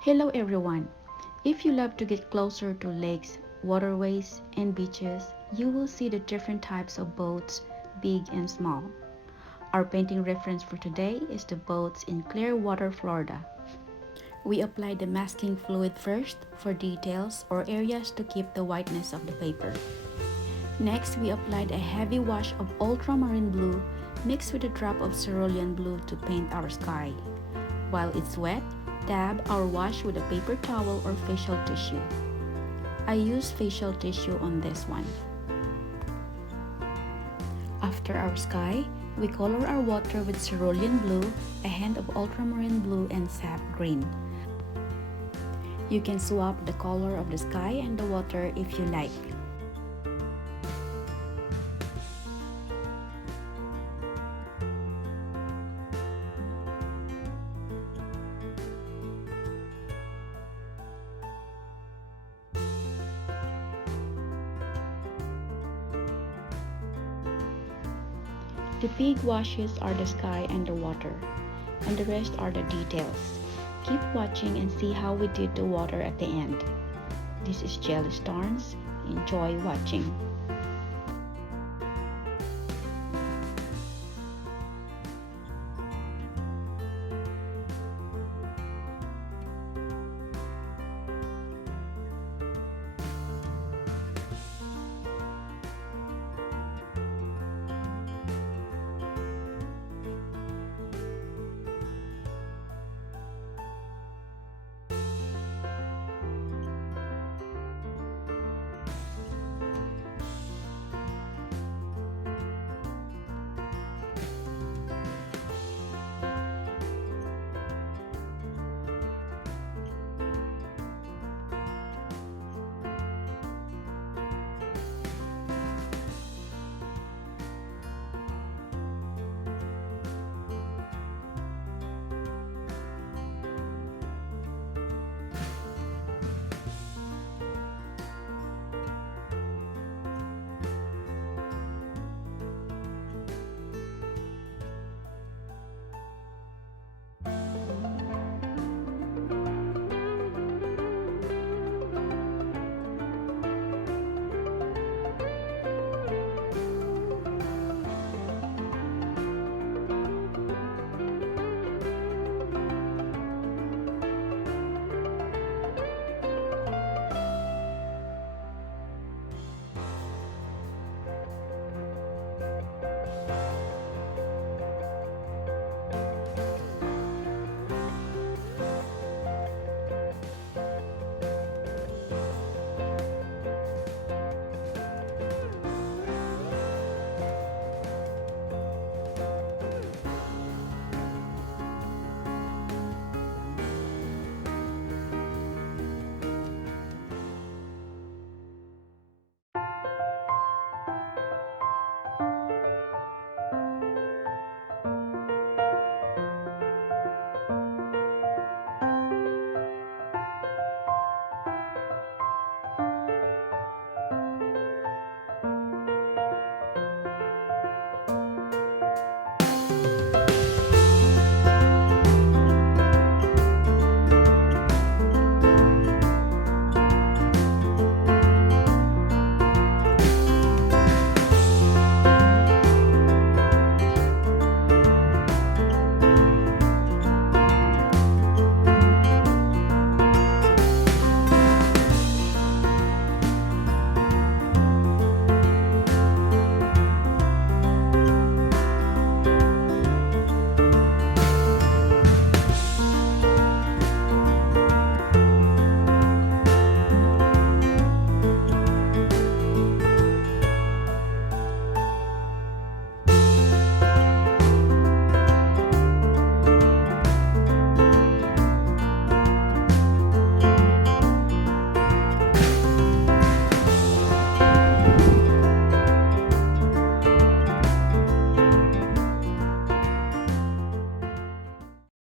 Hello everyone! If you love to get closer to lakes, waterways, and beaches, you will see the different types of boats, big and small. Our painting reference for today is the boats in Clearwater, Florida. We apply the masking fluid first for details or areas to keep the whiteness of the paper. Next, we applied a heavy wash of ultramarine blue mixed with a drop of cerulean blue to paint our sky. While it's wet, dab our wash with a paper towel or facial tissue. I use facial tissue on this one. After our sky, we color our water with cerulean blue, a hint of ultramarine blue, and sap green. You can swap the color of the sky and the water if you like. The big washes are the sky and the water, and the rest are the details. Keep watching and see how we did the water at the end. This is Jelly Storms. Enjoy watching.